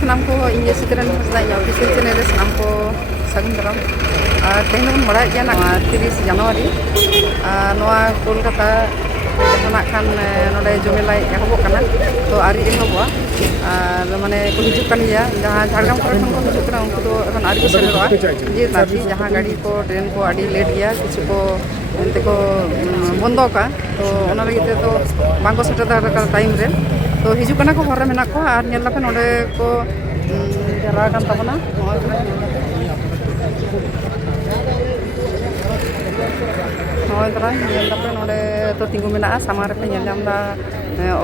सानाम को इंगे सिकरन Hasda official channel रे सानाम को सागुन दाराम तेहन बन बड़ा गया ना 30 जनवरी नोआ कोलकाता जहां खान नोडे जमेला एहबो कना तो आरी एहबोआ माने को हिजुक कन गया जहां झाड़ग्राम करे खन को हिजुक कना उनको तो एखन आरी को सेरेवा जे ताती जहां गाड़ी को ट्रेन को आडी लेट गया किछु को एनते को बंदो का तो ओना लगी ते तो बांको सेटर दा टाइम रे तो हिजुक कना को हर मेना को आर नेल लापे नोडे को जरा kan tabona होय तरा नेल लापे नोडे तो तिंगु मेना सामा रे पे नेल जामदा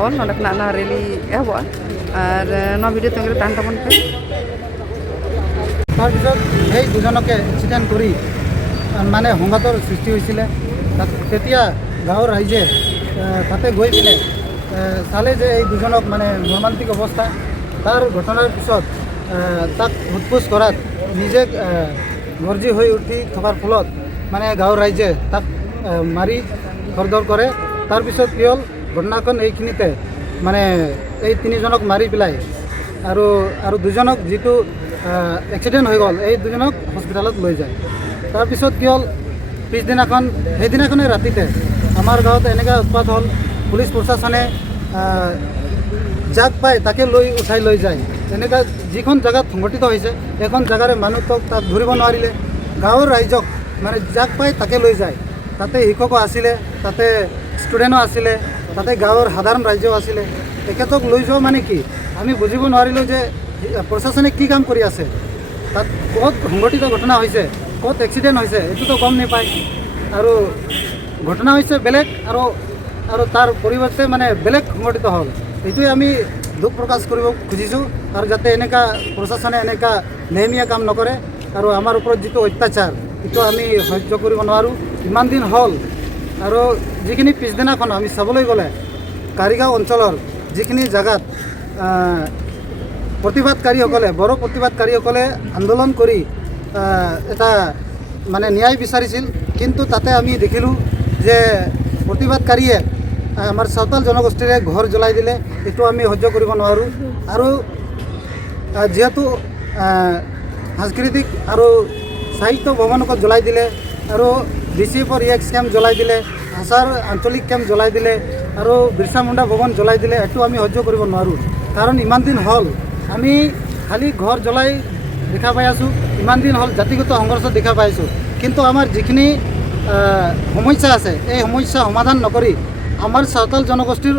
ऑल नोडे कना ना रेली एहबोआ আর ন ভিডিও তঙ্গরে টান টাবন পে তাৰপিছত এই দুজনকে এক্সিডেণ্ট কৰি মানে সংঘাতৰ সৃষ্টি হৈছিলে তেতিয়া গাঁৱৰ ৰাইজে তাতে গৈ পিনে চালে যে এই দুজনক মানে মৰ্মান্তিক অৱস্থা তাৰ ঘটনাৰ পিছত তাক সোধপোছ কৰাত নিজে গৰ্জি হৈ উঠি থকাৰ ফলত মানে গাঁৱৰ ৰাইজে তাক মাৰি খৰধৰ কৰে তাৰপিছত কি হ'ল ঘটনাখন এইখিনিতে মানে এই তিনিজনক মাৰি পেলাই আৰু দুজনক যিটো এক্সিডেণ্ট হৈ গ'ল এই দুজনক হস্পিটেলত লৈ যায় তাৰপিছত কি হ'ল পিছদিনাখন সেইদিনাখনে ৰাতিতে আমাৰ গাঁৱত এনেকুৱা উৎপাত হ'ল পুলিচ প্ৰশাসনে যাক পায় তাকে উঠাই লৈ যায় এনেকুৱা যিখন জেগাত সংঘটিত হৈছে এখন জেগাৰে মানুহক তাক ধৰিব নোৱাৰিলে গাঁৱৰ ৰাইজক মানে যাক পায় তাকে লৈ যায় তাতে শিক্ষকো আছিলে তাতে ষ্টুডেণ্টো আছিলে তাতে গাঁৱৰ সাধাৰণ ৰাইজও আছিলে তেখেতক লৈ যোৱা মানে কি আমি বুজিব নোৱাৰিলোঁ যে প্ৰশাসনে কি কাম কৰি আছে তাত ক'ত সংঘটিত ঘটনা হৈছে ক'ত এক্সিডেণ্ট হৈছে এইটোতো গম নাপায় আৰু ঘটনা হৈছে বেলেগ আৰু তাৰ পৰিৱৰ্তে মানে বেলেগ সংঘটিত হ'ল এইটোৱে আমি দুখ প্ৰকাশ কৰিব খুজিছোঁ আৰু যাতে এনেকুৱা প্ৰশাসনে এনেকুৱা নেহমীয়া কাম নকৰে আৰু আমাৰ ওপৰত যিটো অত্যাচাৰ এইটো আমি সহ্য কৰিব নোৱাৰোঁ ইমান দিন হ'ল আৰু যিখিনি পিছদিনাখন আমি চাবলৈ গ'লে কাৰিগাঁও অঞ্চলৰ যিখিনি জেগাত প্ৰতিবাদকাৰীসকলে বড়ো প্ৰতিবাদকাৰীসকলে আন্দোলন কৰি এটা মানে ন্যায় বিচাৰিছিল কিন্তু তাতে আমি দেখিলোঁ যে প্ৰতিবাদকাৰীয়ে আমাৰ চাওতাল জনগোষ্ঠীৰে ঘৰ জ্বলাই দিলে এইটো আমি সহ্য কৰিব নোৱাৰোঁ আৰু যিহেতু সাংস্কৃতিক আৰু সাহিত্য ভৱনক জ্বলাই দিলে আৰু DCFৰ EX কেম্প জ্বলাই দিলে আচাৰ আঞ্চলিক কেম্প জ্বলাই দিলে আৰু বিৰছা মুণ্ডা ভৱন জ্বলাই দিলে এইটো আমি সহ্য কৰিব নোৱাৰোঁ কাৰণ ইমান দিন হ'ল আমি খালি ঘৰ জ্বলাই দেখা পাই আছোঁ ইমান দিন হ'ল জাতিগত সংঘৰ্ষ দেখা পাইছোঁ কিন্তু আমাৰ যিখিনি সমস্যা আছে এই সমস্যা সমাধান নকৰি আমাৰ চাওতাল জনগোষ্ঠীৰ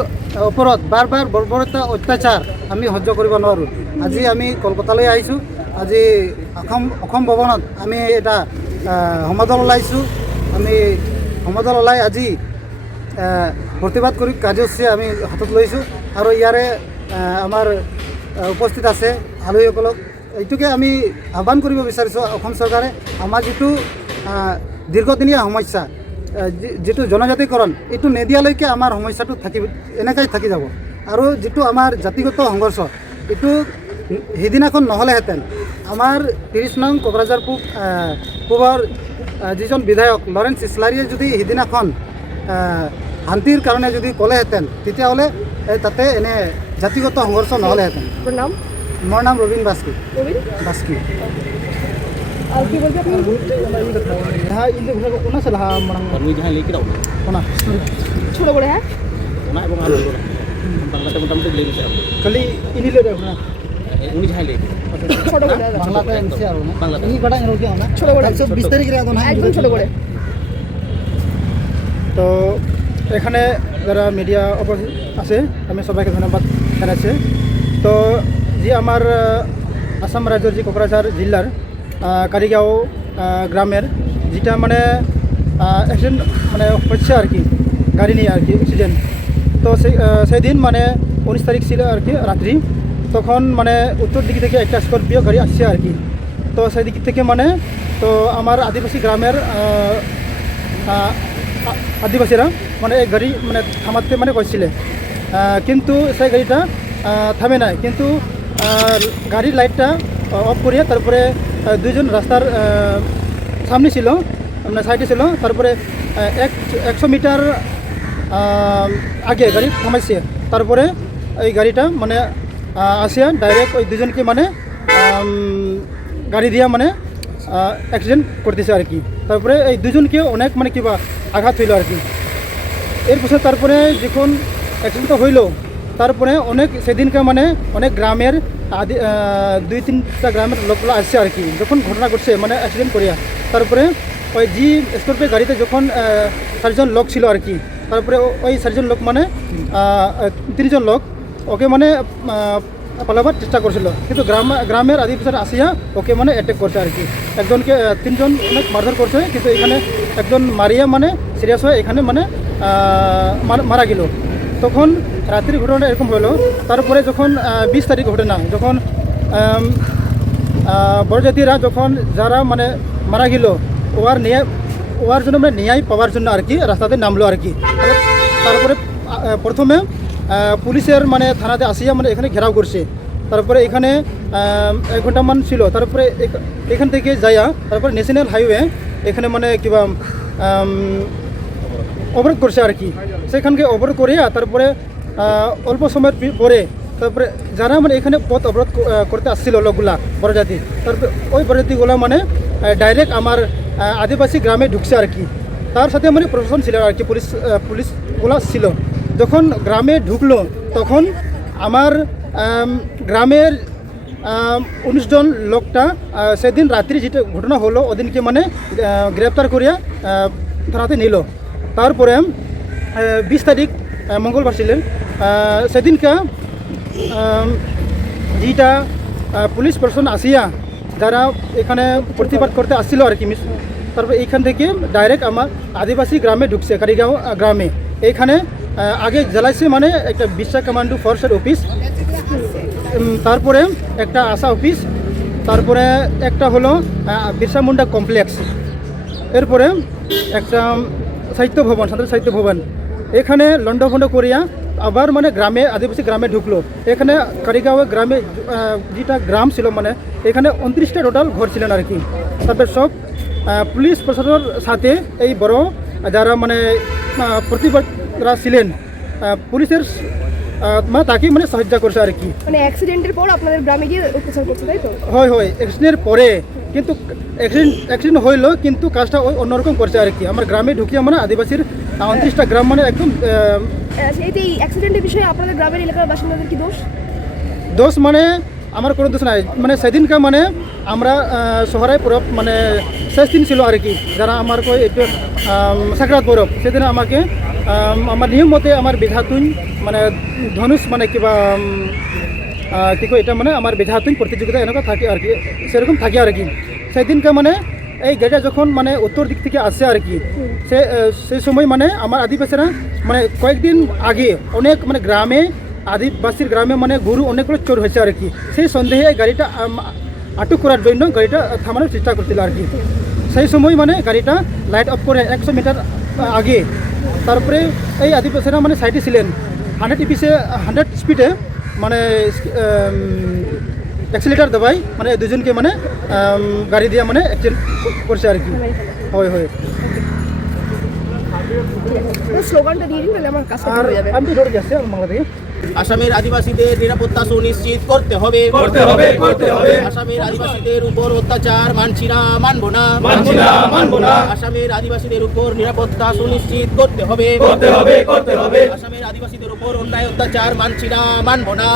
ওপৰত বাৰ বাৰ বৰ্বৰতা অত্যাচাৰ আমি সহ্য কৰিব নোৱাৰোঁ আজি আমি কলকাতালৈ আহিছোঁ আজি অসম ভৱনত আমি এটা সমদল ওলাইছোঁ আমি সমদল ওলাই আজি প্ৰতিবাদ কৰি কাৰ্যসূচী আমি হাতত লৈছোঁ আৰু ইয়াৰে আমাৰ উপস্থিত আছে আলহীসকলক এইটোকে আমি আহ্বান কৰিব বিচাৰিছোঁ অসম চৰকাৰে আমাৰ যিটো দীৰ্ঘদিনীয়া সমস্যা যিটো জনজাতিকৰণ এইটো নিদিয়ালৈকে আমাৰ সমস্যাটো এনেকৈ থাকি যাব আৰু যিটো আমাৰ জাতিগত সংঘৰ্ষ এইটো সেইদিনাখন নহ'লেহেঁতেন আমাৰ 30 নং কোকৰাঝাৰ পূবৰ যিজন বিধায়ক লৰেন্স ইছলাৰীয়ে যদি সেইদিনাখন শান্তিৰ কাৰণে যদি ক'লেহেঁতেন তেতিয়াহ'লে তাতে এনে জাতিগত সংঘৰ্ষ নহ'লেহেঁতেন মোৰ নাম ৰবীন বাস্কি और की बोलते हैं हाँ इल्ले घुना कोना से लहा मरंग परमी जहां लेके दाও कोना छोटे बड़े हैं ना এবং আর হলো বাংলাতে মোটামুটি লেগে গেছে खाली इनी ले देखना উনি जहां लेके छोटे बड़े बांग्ला पे एमसी आरो ना बांग्ला इनी बड़ा एरो क्या होना छोटे बड़े 20 तारीख रे आदो ना एकदम छोटे बड़े তো এখানে যারা মিডিয়া আছে আমি সবাইকে ধন্যবাদ জানাচ্ছি তো যে আমার আসাম রাজ্যের যে কোকরাঝার জেলার কারিগাঁও গ্রামের যেটা মানে অ্যাক্সিডেন্ট মানে হচ্ছে আর কি গাড়ি নিয়ে আর কি অ্যাক্সিডেন্ট তো সেই দিন মানে 19 তারিখ ছিল আর কি রাত্রি তখন মানে উত্তর দিক থেকে একটা স্করপিও গাড়ি আসছে আর কি তো সেই দিক থেকে মানে তো আমার আদিবাসী গ্রামের আদিবাসীরা মানে এই গাড়ি মানে থামাতে মানে কইছিলে কিন্তু সেই গাড়িটা থামে নাই কিন্তু গাড়ির লাইটটা অফ করিয়ে তারপরে দুইজন রাস্তার সামনে ছিল মানে সাইডে ছিল তারপরে 100 মিটার আগে গাড়ি থামাইছে তারপরে এই গাড়িটা মানে আসিয়া ডাইরেক্ট ওই দুজনকে মানে গাড়ি দিয়া মানে অ্যাক্সিডেন্ট করতেছে আর কি। তারপরে এই দুজনকে অনেক মানে কিবা আঘাত হইলো আর কি। এরপরে তারপরে যখন অ্যাক্সিডেন্টটা হইলো তারপরে অনেক সেদিনকে মানে অনেক গ্রামের দুই তিনটা গ্রামের লোকগুলো আসছে আর কি। যখন ঘটনা ঘটছে মানে অ্যাক্সিডেন্ট করিয়া তারপরে ওই জি স্কর্পিও গাড়িতে যখন 4 জন লোক ছিল আর কি। তারপরে ওই 4 জন লোক মানে 3 জন লোক ওকে মানে পালাবার চেষ্টা করছিল, কিন্তু গ্রামের আদিবাসীরা আসিয়া ওকে মানে অ্যাটাক করছে আর কি। একজনকে 3 জন অনেক মারধর করছে, কিন্তু এখানে একজন মারিয়া মানে সিরিয়াস হয়ে এখানে মানে মারা গেল। তখন রাত্রির ঘটনা এরকম হলো। তারপরে যখন 20 তারিখ ঘটনা, যখন বরযাত্রীরা যখন যারা মানে মারা গেল ওয়ার জন্য মানে ন্যায় পাওয়ার জন্য আর কি রাস্তাতে নামলো আর কি। তারপরে প্রথমে পুলিশের মানে থানাতে আসিয়া মানে এখানে ঘেরাও করছে। তারপরে এখানে 1 ঘন্টামান ছিল। তারপরে এখান থেকে যাইয়া তারপরে ন্যাশনাল হাইওয়ে এখানে মানে কিবা অবরোধ করছে আর কি। সেখানকে অবরোধ করিয়া তারপরে অল্প সময়ের পরে তারপরে যারা মানে এখানে পথ অবরোধ করতে আসছিল লোকগুলা বড়জাতি, তারপরে ওই বড়জাতিগুলা মানে ডাইরেক্ট আমার আদিবাসী গ্রামে ঢুকছে আর কি। তার সাথে মানে প্রশাসন ছিল আর কি, পুলিশগুলা ছিল। যখন গ্রামে ঢুকলো তখন আমার গ্রামের 19 জন লোকটা সেদিন রাত্রি যেটা ঘটনা হলো ওদিনকে মানে গ্রেপ্তার করিয়া থানাতে নিল। তারপরে 20 তারিখ মঙ্গলবার ছিলেন, সেদিনকে যেটা পুলিশ প্রশাসন আসিয়া যারা এখানে প্রতিবাদ করতে আসছিল আর কি, তারপরে এইখান থেকে ডাইরেক্ট আমার আদিবাসী গ্রামে ঢুকছে, কারিগাঁও গ্রামে। এইখানে আগে জ্বালাইছে মানে একটা বিশ্বা কমান্ডো ফোর্সের অফিস, তারপরে একটা আশা অফিস, তারপরে একটা হলো বিরসা মুন্ডা কমপ্লেক্স, এরপরে একটা সাহিত্য ভবন, সাঁতার সাহিত্য ভবন। এখানে লন্ডভন্ড করিয়া আবার মানে গ্রামে আদিবাসী গ্রামে ঢুকলো। এখানে কারিগাঁও গ্রামে যেটা গ্রাম ছিল মানে এখানে 29টা টোটাল ঘর ছিলেন আর কি। তারপরে সব পুলিশ প্রশাসনের সাথে এই বড় যারা মানে প্রতিবাদরা ছিলেন পুলিশের মানে তাকে মানে সাহায্য করছে আর কি। মানে অ্যাক্সিডেন্টের পর আপনাদের গ্রামে গিয়ে অত্যাচার করছে, তাই তো? হয় অ্যাক্সিডেন্টের পরে, কিন্তু অ্যাক্সিডেন্ট হইলো কিন্তু কাজটা ওই অন্যরকম করছে আর কি। আমার গ্রামে ঢুকিয়ে মানে আদিবাসীর 29টা গ্রাম মানে একদম এই অ্যাক্সিডেন্টের বিষয়ে আপনাদের গ্রামের এলাকার বাসিন্দাদের কি দোষ? মানে আমার কোনো দোষ নাই। মানে সেদিনকে মানে আমরা শহরে পরব মানে শেষ দিন ছিল আর কি। যারা আমার কই একটু সাকরাত পরব, সেদিন আমাকে আমার নিয়ম মতে আমার বিধাতুন মানে ধনুষ মানে কিবা কী কয় এটা মানে আমার বিধাতুন প্রতিযোগিতা এনেকা থাকে আর কি, সেরকম থাকে আর কি। সেদিনকে মানে এই গাড়িটা যখন মানে উত্তর দিক থেকে আসে আর কি, সেই সময় মানে আমার আদিবাসীরা মানে কয়েকদিন আগে অনেক মানে গ্রামে আদিবাসীর গ্রামে মানে গরু অনেকগুলো চোর হয়েছে আর কি। সেই সন্দেহে গাড়িটা আটক করার জন্য গাড়িটা থামানোর চেষ্টা করছিল আর কি। সেই সময় মানে গাড়িটা লাইট অফ করে 100 মিটার আগে, তারপরে এই আদিবাসীরা মানে সাইডে ছিলেন 100 স্পিডে মানে অ্যাক্সিলেটার দেবাই মানে দুজনকে মানে গাড়ি দিয়ে মানে অ্যাক্সিডেন্ট করছে আর কি। হয় স্লোগানটা দিয়ে দিন, তাহলে আমার কাজ হয়ে যাবে। আমি ধরে যাচ্ছি আমার বাংলা থেকে। আসামের আদিবাসীদের নিরাপত্তা সুনিশ্চিত করতে হবে। আসামের আদিবাসীদের উপর অত্যাচার মানছি না, মানব না। আসামের আদিবাসীদের উপর নিরাপত্তা সুনিশ্চিত করতে হবে। আসামের আদিবাসীদের উপর অন্যায় অত্যাচার মানছি না, মানব না।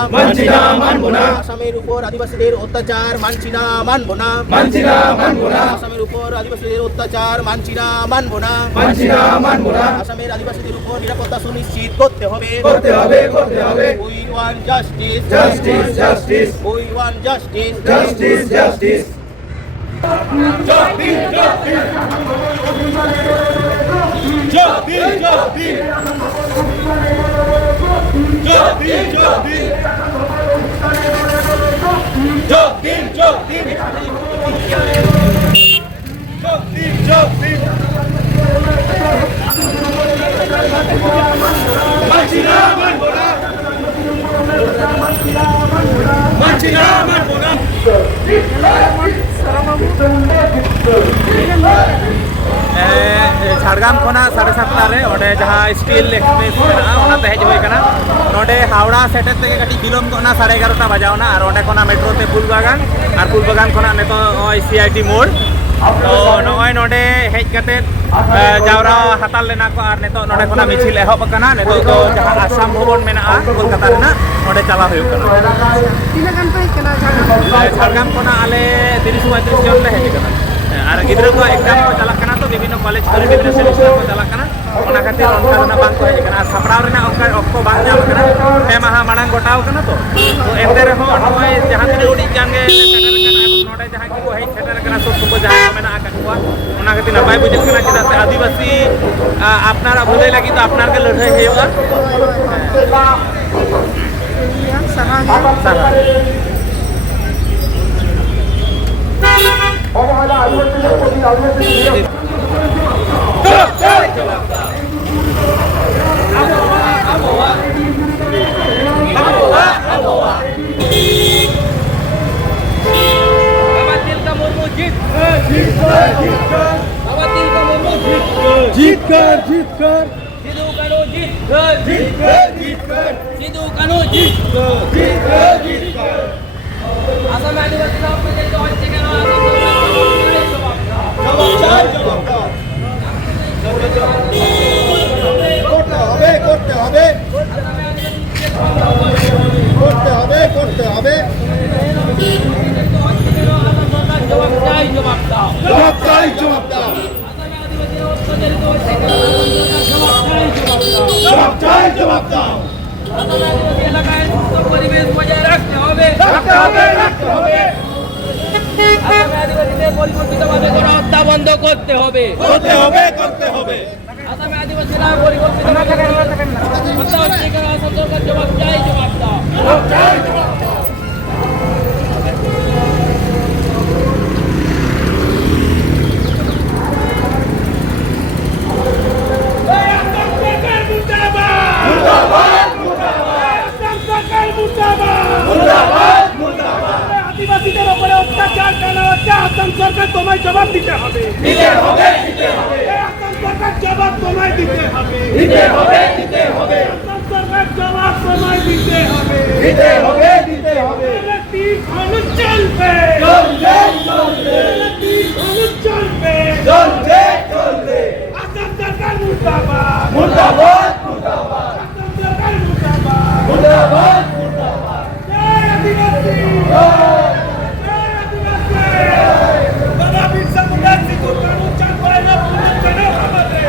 আসামের উপর আদিবাসীদের অত্যাচার মানছি না, মানব না। আসামের উপর আদিবাসীদের অত্যাচার মানছি না, মানব না। আসামের আদিবাসীদের উপর নিরাপত্তা সুনিশ্চিত করতে হবে। We want justice. We want justice. Jhargram খোনা 7:30 রে ওডে যাহা স্টিল এক্সপ্রেস মেনা ওনাতে হেজ হই কানা নোডে হাওড়া সেটের থেকে কাটি বিলম্ব কোনা 11:30 বাজাওনা আর ওডে কোনা মেট্রোতে ফুলবাগান আর ফুলবাগান খোনা নেতো সিআইটি মোড় তো নয় নোডে হেজ কাতে जावरा हाताल लेना को और नेतो नोडे कोना मिছিল एहब कना नेतो तो जहां आसाम भवन मेना कोलकाता रेना नोडे चला हुई कना तीना गान पे कना झारग्राम कोना आले 30-35 जन ले हेज कना और गिद्रा को एग्जाम को चला कना तो विभिन्न कॉलेज को गिद्रा सेमेस्टर को चला कना ओना खातिर ओनका ना बांग को हेज कना सपड़ाव रेना ओका ऑक्को बांग जाम कना पे माहा माडांग गोटाव कना तो एते रे हो नय जहां तिन उडी जांगे सेटर कना नोडे जहां की को हेज सेटर कना सब को जहां मेना आका ओना खातिर नपाय बुझत कना चेदा से आदिवासी আপনারা ভুলে লাগি তো আপনার কে লড়াই হইবা सारा जीत कर जीत कर सिद्धू कानू जीत कर जीत कर जीत कर सिद्धू कानू जीत कर जीत कर जीत कर आसाम आदिवासी समाज के हत्या केन করতে হবে করতে হবে जवाब चाই जवाब দাও জবাব চাই জবাব দাও জবাব চাই জবাব দাও এলাকায় সুস্থ পরিবেশ বজায় রাখতে হবে রাখতে হবে আদিবাসীদের পরিকল্পিতভাবে গণহত্যা বন্ধ করতে হবে করতে হবে আসামে আদিবাসীরা পরিকল্পিতভাবে হত্যা হচ্ছে কেন আসাম সরকার জবাব চাই জবাব দাও আদিবাসীদের উপরে অত্যাচার কেন হচ্ছে আসাম সরকার তোমায় জবাব দিতে হবে আসাম সরকার জবাব তোমায় দিতে হবে আসাম সরকার জবাব তোমায় দিতে হবে তিন মানুষ চলবে তিন মানুষ চলবে আসাম সরকার মুর্দাবাদ আসাম সরকার মুর্দাবাদ জয় আদিবাসী বাবা বিরসা মুন্ডা সিদ্ধু কানু চান করে না পুরো কেন আমাদের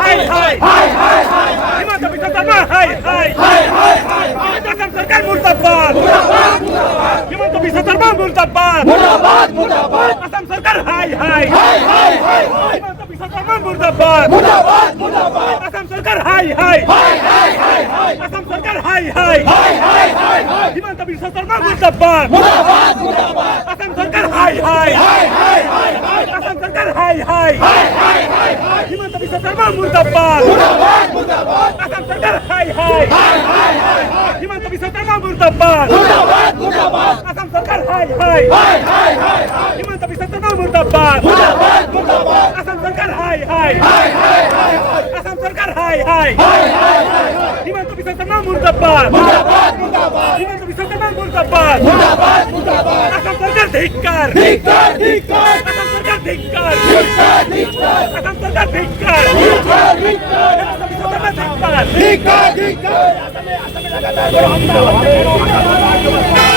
হাই হাই হাই হাই হাই হিমন্ত বিশ্ব শর্মা হাই হাই হাই হাই হাই আসাম সরকার মুর্দাবাদ মুর্দাবাদ মুর্দাবাদ হিমন্ত বিশ্ব শর্মা মুর্দাবাদ মুর্দাবাদ মুর্দাবাদ আসাম সরকার হাই হাই হাই হাই হাই হিমন্ত বিশ্ব শর্মা মুর্দাবাদ মুর্দাবাদ মুর্দাবাদ আসাম সরকার হাই হাই হাই হাই হাই হাই আসাম সরকার হাই হাই হাই হাই হাই হাই হিমন্ত বিশ্ব শর্মা মুর্দাবাদ মুর্দাবাদ মুর্দাবাদ আসাম সরকার হাই হাই হাই হাই হাই হাই আসাম সরকার হাই হাই হাই হাই হাই হাই হিমন্ত বিশ্ব শর্মা মুর্দাবাদ মুর্দাবাদ মুর্দাবাদ আসাম সরকার হাই হাই হাই হাই হাই হাই হিমন্ত বিশ্ব শর্মা মুর্দাবাদ মুর্দাবাদ মুর্দাবাদ আসাম সরকার হাই হাই হাই হাই হাই হাই হিমন্ত বিশ্ব শর্মা মুর্দাবাদ মুর্দাবাদ মুর্দাবাদ আসাম সরকার হাই হাই হাই হাই হাই হাই আসাম সরকার হাই হাই হাই হাই হাই হাই হিমন্ত বিশ্ব শর্মা মুর্দাবাদ মুর্দাবাদ মুর্দাবাদ হিমন্ত বিশ্ব শর্মা মুর্দাবাদ মুর্দাবাদ মুর্দাবাদ আসাম সরকার ধিক্কার ধিক্কার ধিক্কার আসাম সরকার ধিক্কার ধিক্কার ধিক্কার আসাম সরকার ধিক্কার ধিক্কার ধিক্কার আসাম সরকার ধিক্কার ধিক্কার ধিক্কার আসামে লাগাতার বড় হত্যা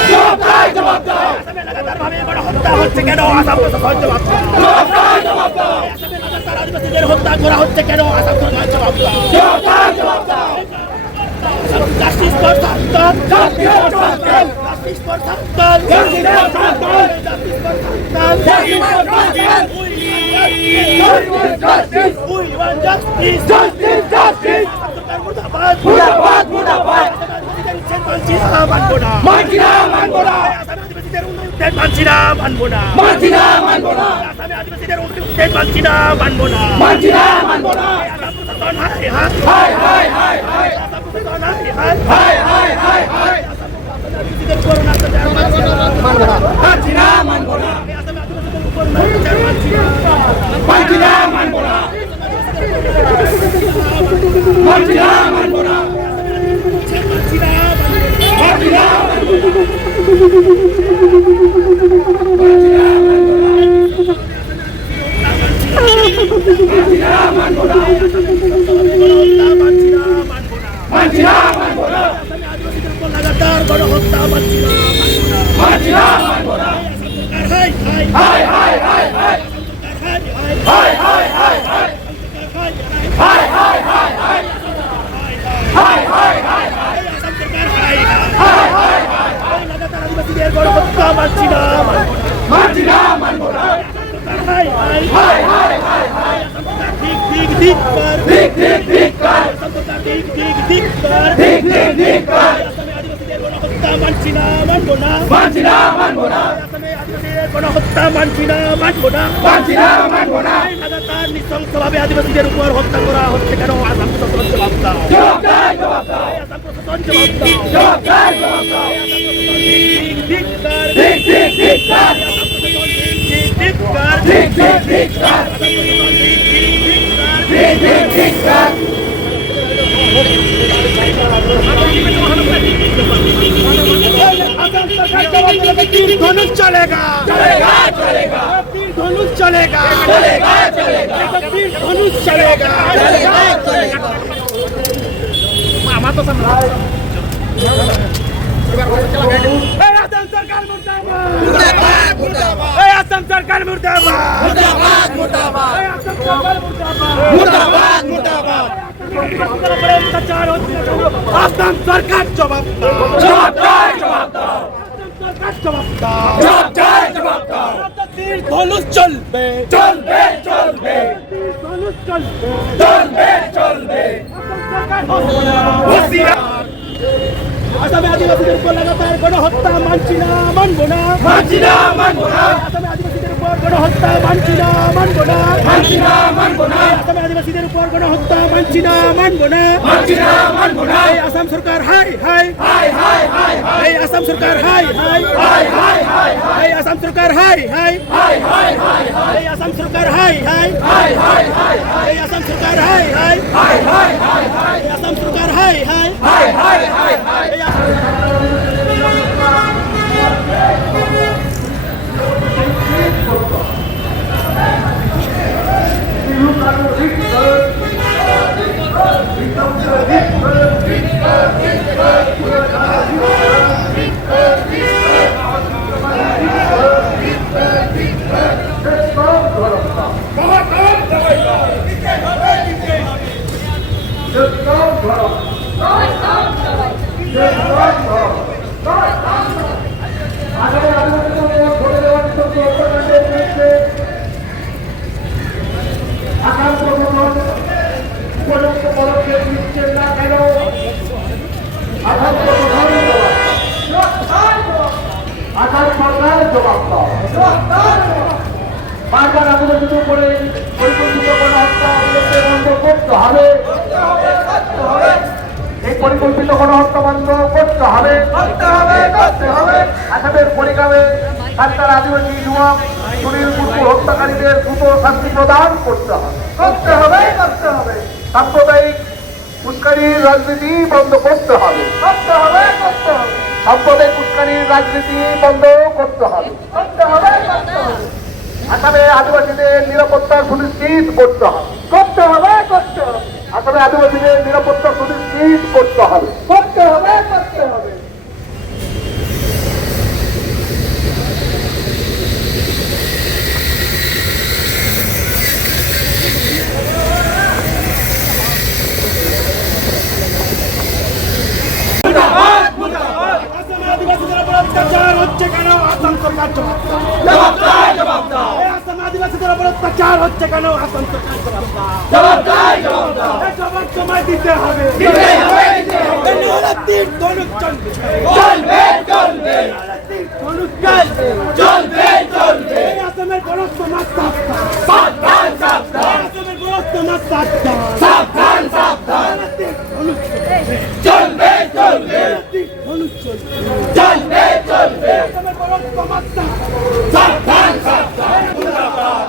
জবাবদার জবাবদার আসামে লাগাতার ভাবে বড় হত্যা হচ্ছে কেন আসাম প্রশাসন জবাবদার জবাবদার আসামে লাগাতার আদিবাসীদের হত্যা করা হচ্ছে কেন আসাম সরকার জবাবদার জবাবদার জবাবদার Justice for Santal! Justice for Santal! Justice for Santal! Justice for Santal! Justice for Santal! Justice for Santal! We want justice! Justice! Justice! Murdabad! Murdabad! Murdabad! Manchina! Manbona! Manchina! Manbona! Manchina! Manbona! Manchina! Manbona! Manchina! Manbona! Manchina! Manbona! Hai hai hai hai hai Hai hai hai hai Manchina Manbona Manchina Manbona Manchina Manbona Manchina Manbona Manchina Manbona लगातार बड़ा होता Manchina Manbona हाय हाय हाय हाय हाय हाय हाय हाय हाय हाय हाय हाय हाय हाय हाय हाय हाय हाय लगातार आदिवासीদের বড় হত্যা Manchina Manbona हाय हाय हाय हाय हाय हाय ठीक ठीक ठीक कर ठीक ठीक ठीक कर ठीक ठीक ठीक कर ठीक ठीक ठीक कर Manchina Manbona Manchina Manbona আসামে আদিবাসীদের গণহত্যা Manchina Manbona Manchina Manbona লাগাতার নৃশংসভাবে আদিবাসীদের উপর হত্যা করা হচ্ছে কেন আসাম প্রশাসন জবাবদার জবাবদার জবাবদার আসাম প্রশাসন জবাবদার জবাবদার জবাবদার ঠিক ঠিক কর ঠিক ঠিক ঠিক কর ঠিক কর ঠিক ঠিক ঠিক কর ঠিক ঠিক ঠিক কর तीर धनुष चलेगा चलेगा चलेगा तीर धनुष चलेगा चलेगा चलेगा तीर धनुष चलेगा चलेगा चलेगा मामा तो समझा आसाम सरकार मुर्दाबाद मुर्दाबाद आसाम सरकार मुर्दाबाद मुर्दाबाद मुर्दाबाद मुर्दाबाद मुर्दाबाद आसाम सरकार जवाबदार जवाबदार जवाबदार जवाबदार जवाबदार तीर धनुष चलबे चलबे चलबे तीर धनुष चलबे चलबे चलबे होशियार আসামে আদিবাসীদের উপর লাগাতার গণহত্যা Manchina Manbona Manchina Manbona আসামে আদিবাসীদের উপর গণহত্যা Manchina Manbona Manchina Manbona আসামে আদিবাসীদের উপর গণহত্যা Manchina Manbona Manchina Manbona Assam সরকার হাই হাই হাই হাই হাই হাই আসাম সরকার হাই হাই হাই হাই হাই হাই আসাম সরকার হাই হাই হাই হাই হাই হাই আসাম সরকার হাই হাই হাই হাই হাই হাই আসাম সরকার হাই হাই হাই হাই হাই হাই আসাম সরকার হাই হাই হাই হাই হাই হাই জবাব দাও। বারবার আদিবাসীদের উপরে পরিকল্পিত গণহত্যা অবিলম্বে বন্ধ করতে হবে। এই পরিকল্পিত গণহত্যা বন্ধ করতে হবে। আসামের পরিকালে সরকার আদিবাসী যুবক সুনীল কুর্মু হত্যাকারীদের দ্রুত শাস্তি প্রদান করতে হবে। সাম্প্রদায়িক উস্কানির রাজনীতি বন্ধ করতে হবে। সাম্প্রদায়িক উস্কানির রাজনীতি বন্ধ করতে হবে। আসামে আদিবাসীদের নিরাপত্তা সুনিশ্চিত করতে হবে। আসামে আদিবাসীদের নিরাপত্তা সুনিশ্চিত করতে হবে। আদিবাসীদের উপর অত্যাচার হচ্ছে কেন? আসাম সরকার জবাব দাও। আসাম আদিবাসীদের উপর অত্যাচার হচ্ছে কেন? আসাম সরকার জবাব দাও। জবাব সময় দিতে হবে। তীর ধনুক চলবে। আসামের বড় সমাজ সাবধান। আসামের বড় সমাজ সাবধান। চলবে।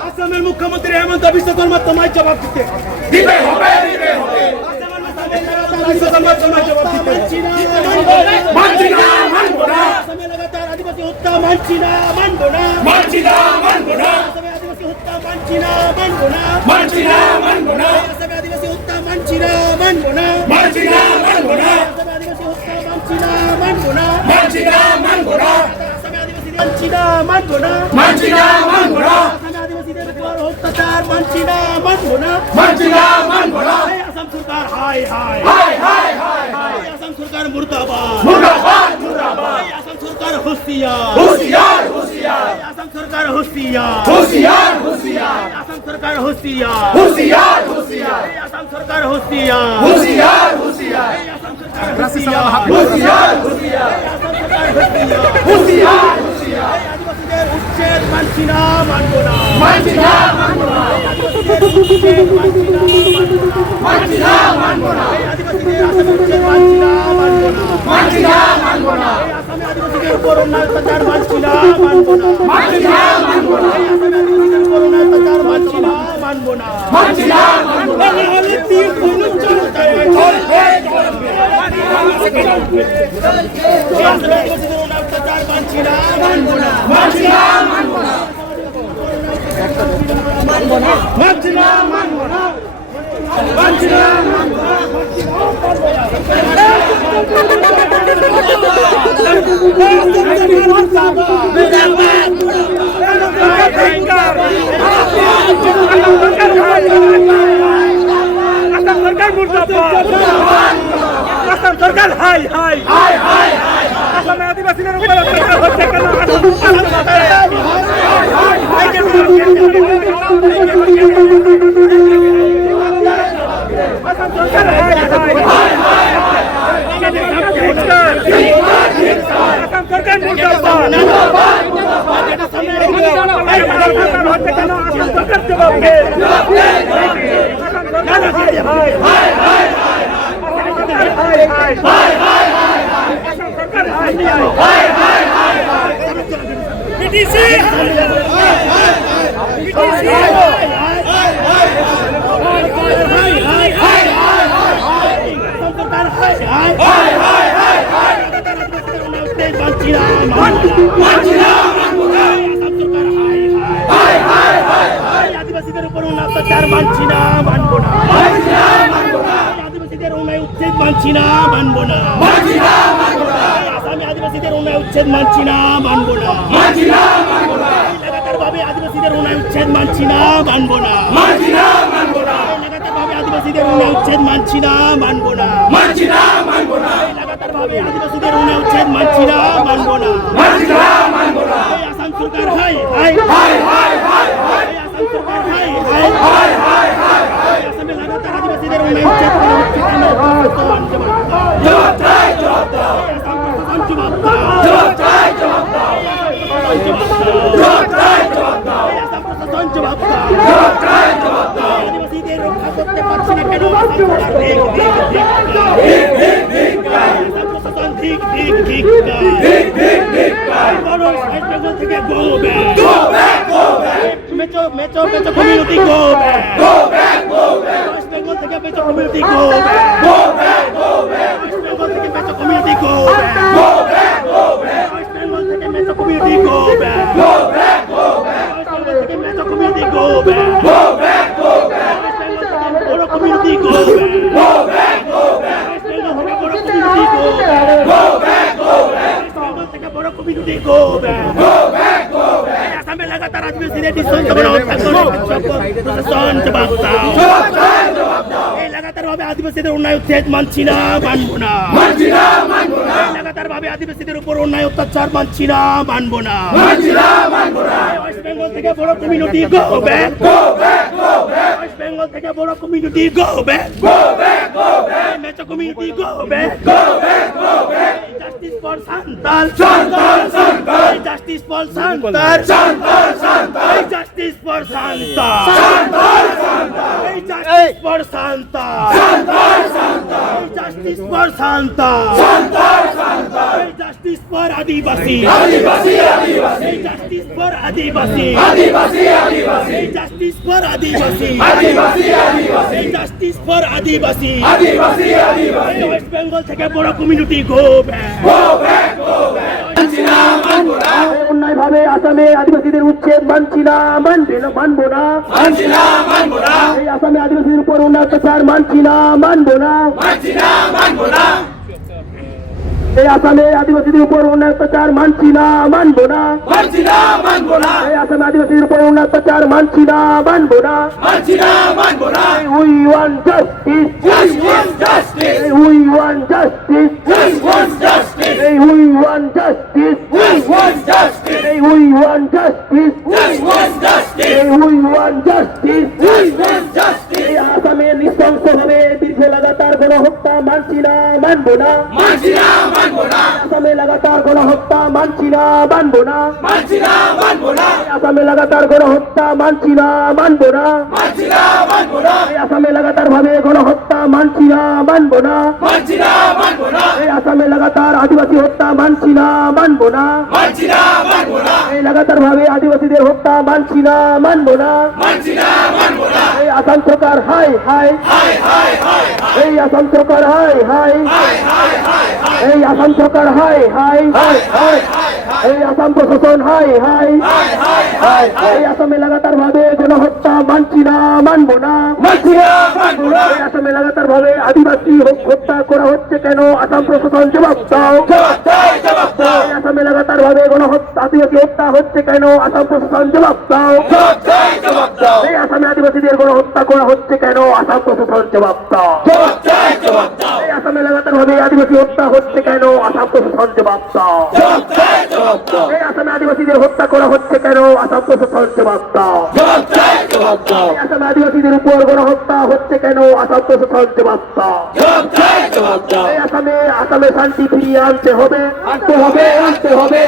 আসামের মুখ্যমন্ত্রী হেমন্ত বিশ্ব শর্মা তোমায় জবাব দিতে হবে। আসামে লাগাতার আদিবাসী হত্যা মানছি না, মানবো না। আসামে আদিবাসী হত্যা মানছি না, মানবো না। আসামে আদিবাসী হত্যা মানছি না, মানবো না। আসামে আদিবাসী হত্যা মানছি না, মানবো না। আসামে আদিবাসী মানছি না, মানবো না। আসামে আদিবাসীদের উপর অত্যাচার মানছি না, মানবো না। এই আসাম সরকার হাই এই আসাম সরকার মুর্দাবাদ। এই আসাম সরকার হুঁশিয়ার। এই আসাম সরকার হুঁশিয়ার। আসাম সরকার হুঁশিয়ার। এই আসাম সরকার হুঁশিয়ার। এই আসাম সরকার হুঁশিয়ার। আদিবাসীদের উচ্ছেদ মানছি না, মানবো না। আদিবাসীদের উচ্ছেদ মানছি না, মানবো না। আদিবাসীদের আসামে উচ্ছেদ মানছি না, মানবো না। এই আসামে আদিবাসীদের উপর অন্যায় অত্যাচার মানছি না, মানবো না। এই আসামে আদিবাসীদের উপর অন্যায় অত্যাচার মানছি না, মানবো না। নাহলে তীর ধনুক চলবে। এই আসামে আদিবাসীদের অন্যায় অত্যাচার মানছি না, মানবো না। আসাম সরকার হাই আসামে আদিবাসীদের উপর অত্যাচার হচ্ছে কেন? আদিবাসীদের উপর অত্যাচার মানছি না, মানবো না। আদিবাসীদের অন্যায় উচ্ছেদ মানছি না, মানবো না। আসামে আদিবাসীদের অন্যায় উচ্ছেদ মানছি না, মানবো না। লাগাতার ভাবে আদিবাসীদের অন্যায় উচ্ছেদ মানছি না, মানবো না। লাগাতার ভাবে আদিবাসীদের অন্যায় উচ্ছেদ মানছি না, মানবো না। লাগাতার ভাবে আদিবাসীদের অন্যায় উচ্ছেদ মানছি না, মানবো না। আসাম সরকার হাই আসাম সরকার হাই আসামে লাগাতার আদিবাসীদের অন্যায় উচ্ছেদ করা হচ্ছে কেন? জবাব দাও। West Bengal থেকে go back. Go back, go back. Metro community go back. Go back, go back. West Bengal থেকে Metro community go back. Go back, go back. West Bengal থেকে Metro community go back. Go back, go back. West Bengal থেকে Metro community go back. Go back, go back. West Bengal থেকে Metro community go back. Go back, go back. West Bengal থেকে বড় community go back. Go back, go back. West Bengal থেকে বড় community go back. Go back, go back. West Bengal থেকে বড় community go back. Go back, go back. আসামে লাগাতার আদিবাসীদের ডিসন প্রশাসন জবাব দাও। এই লাগাতার ভাবে আদিবাসীদের অন্যায় উচ্ছেদ মানছি না, মানবো না। এই লাগাতার ভাবে আদিবাসীদের উপর অন্যায় অত্যাচার মানছি না, মানবো না। ওয়েস্ট বেঙ্গল থেকে বড় community go back, go back, go back. West Bengal থেকে বড় community go back, go back, go back. মেচো community go back, go back, go back. Justice for Santal, Santal, Santal. Justice for Santal, Santal, Santal. Justice for Santal, Santal, Santal. Justice for Santal, Santal, Santal. Justice for Santal, Santal, Santal. Justice for Adivasi, Adivasi, Adivasi. Justice for Adivasi, Adivasi, Adivasi. Justice for Adivasi, Adivasi, Adivasi. Justice for Adivasi, Adivasi, Adivasi. West Bengal থেকে বড় community go back, go back, go back. অন্যায় ভাবে আসামে আদিবাসীদের উচ্ছেদ মানছি না, মানবো না। এই আসামে আদিবাসীদের উপর অন্যায় অত্যাচার মানছি না, মানবো না। এই আসামে আদিবাসীদের উপর অন্যায় অত্যাচার মানছি না, মানবো না। এই আসামে আদিবাসীদের উপর অন্যায় অত্যাচার মানছি না, মানবো না। We want justice. We want justice. Hey, we want justice. We want justice. Hey, we want justice. We want justice. Hey, we want justice. We want justice. এই আসামে নৃশংসভাবে দীর্ঘ লাগাতার গণহত্যা মানছি না, মানবো না। আসামে লাগাতার গণহত্যা মানছি না, মানবো না। আসামে লাগাতার গণহত্যা মানছি না, মানবো না। এই আসামে লাগাতার ভাবে গণহত্যা মানছি না, মানবো না। এই আসামে লাগাতার আদিবাসী হত্যা মানছি না, মানবো না। এই লাগাতার ভাবে আদিবাসীদের হত্যা মানছি না, মানবো না। এই আসাম সরকার হাই হাই, এই আসাম সরকার হাই হাই, এই আসাম সরকার হাই হাই, এই আসাম প্রশাসন হাই হাই। এই আসামে লাগাতার ভাবে গণহত্যা মানছি না, মানবো না। এই আসামে লাগাতার ভাবে আদিবাসী হত্যা করা হচ্ছে কেন, আসাম প্রশাসন জবাব দাও। এই আসামে লাগাতার ভাবে গণহত্যা আদিবাসী হত্যা হচ্ছে কেন, আসাম প্রশাসন জবাব দাও। এই আসামে আদিবাসীদের গণহত্যা করা হচ্ছে কেন, আসাম প্রশাসন জবাব দাও। এই আসামে লাগাতার ভাবে আদিবাসী হত্যা হচ্ছে কেন, আসাম প্রশাসন জবাব দাও। এই আসামে আদিবাসীদের হত্যা করা হচ্ছে কেন, আসাম প্রশাসন জবাব দাও। এই আসামে আদিবাসীদের উপর গণহত্যা হচ্ছে কেন, আসাম প্রশাসন জবাব দাও। এই আসামে শান্তি ফিরিয়ে আনতে হবে, আনতে হবে, আনতে হবে।